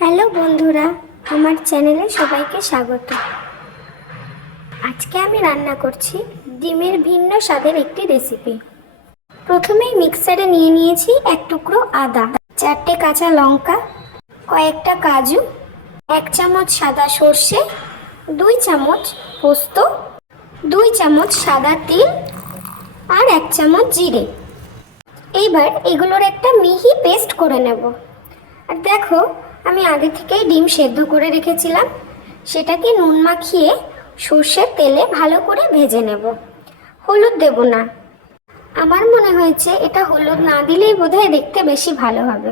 Hello বন্ধুরা, আমার চ্যানেলে সবাইকে স্বাগত। আজকে আমি রান্না করছি ডিমের ভিন্ন স্বাদের একটি রেসিপি। প্রথমেই মিক্সারে নিয়ে নিয়েছি এক টুকরো আদা, 4টে কাঁচা লঙ্কা, কয়েকটা কাজু, 1 চামচ সাদা সর্ষে, 2 চামচ পোস্ত, 2 চামচ সাদা তিল আর 1 চামচ জিরে। এইবার এগুলোর একটা মিহি পেস্ট করে নেব। আর দেখো, আমি আগে থেকেই ডিম সেদ্ধ করে রেখেছিলাম, সেটাকে নুন মাখিয়ে সর্ষের তেলে ভালো করে ভেজে নেব। হলুদ দেব না, আমার মনে হয়েছে এটা হলুদ না দিলেই বোধহয় দেখতে বেশি ভালো হবে।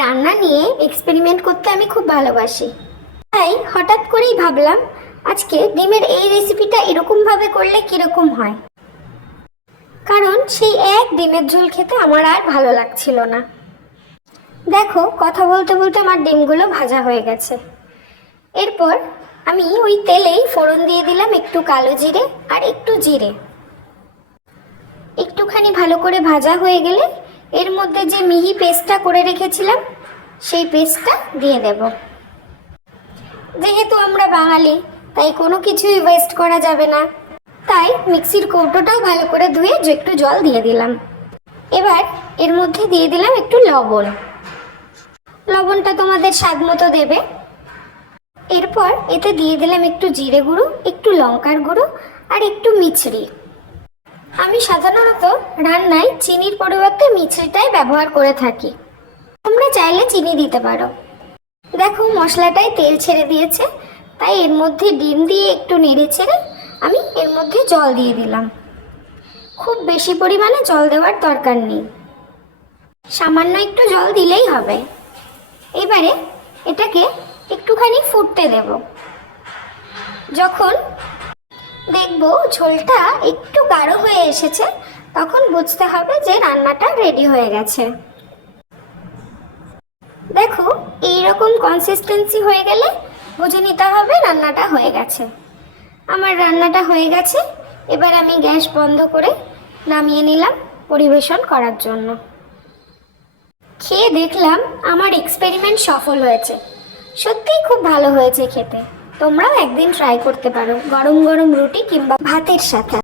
রান্না নিয়ে এক্সপেরিমেন্ট করতে আমি খুব ভালোবাসি, তাই হঠাৎ করেই ভাবলাম আজকে ডিমের এই রেসিপিটা এরকমভাবে করলে কীরকম হয়, কারণ সেই এক ডিমের ঝোল খেতে আমার আর ভালো লাগছিল না। দেখো, কথা বলতে বলতে আমার ডিমগুলো ভাজা হয়ে গেছে। এরপর আমি ওই তেলেই ফোড়ন দিয়ে দিলাম একটু কালো জিরে আর একটু জিরে। একটুখানি ভালো করে ভাজা হয়ে গেলে এর মধ্যে যে মিহি পেস্টটা করে রেখেছিলাম সেই পেস্টটা দিয়ে দেব। যেহেতু আমরা বাঙালি, তাই কোনো কিছুই ওয়েস্ট করা যাবে না, তাই মিক্সির কৌটোটাও ভালো করে ধুয়ে একটু জল দিয়ে দিলাম। এবার এর মধ্যে দিয়ে দিলাম একটু লবণ। লবণটা তোমাদের স্বাদ মতো দেবে। এরপর এতে দিয়ে দিলাম একটু জিরে গুঁড়ো, একটু লঙ্কার গুঁড়ো আর একটু মিছরি। আমি সাধারণত রান্নায় চিনির পরিবর্তে মিছরিটাই ব্যবহার করে থাকি, তোমরা চাইলে চিনি দিতে পারো। দেখো, মশলাটায় তেল ছেড়ে দিয়েছে, তাই এর মধ্যে ডিম দিয়ে একটু নেড়ে ছেড়ে আমি এর মধ্যে জল দিয়ে দিলাম। খুব বেশি পরিমাণে জল দেওয়ার দরকার নেই, সামান্য একটু জল দিলেই হবে। এবারে এটাকে একটুখানি ফুটতে দেব। যখন দেখব ঝোলটা একটু গাঢ় হয়ে এসেছে, তখন বুঝতে হবে যে রান্নাটা রেডি হয়ে গেছে। দেখো, এইরকম কনসিস্টেন্সি হয়ে গেলে বুঝে নিতে হবে রান্নাটা হয়ে গেছে। আমার রান্নাটা হয়ে গেছে। এবার আমি গ্যাস বন্ধ করে নামিয়ে নিলাম পরিবেশন করার জন্য। খেয়ে দেখলাম আমার এক্সপেরিমেন্ট সফল হয়েছে, সত্যিই খুব ভালো হয়েছে খেতে। তোমরাও একদিন ট্রাই করতে পারো, গরম গরম রুটি কিংবা ভাতের সাথে।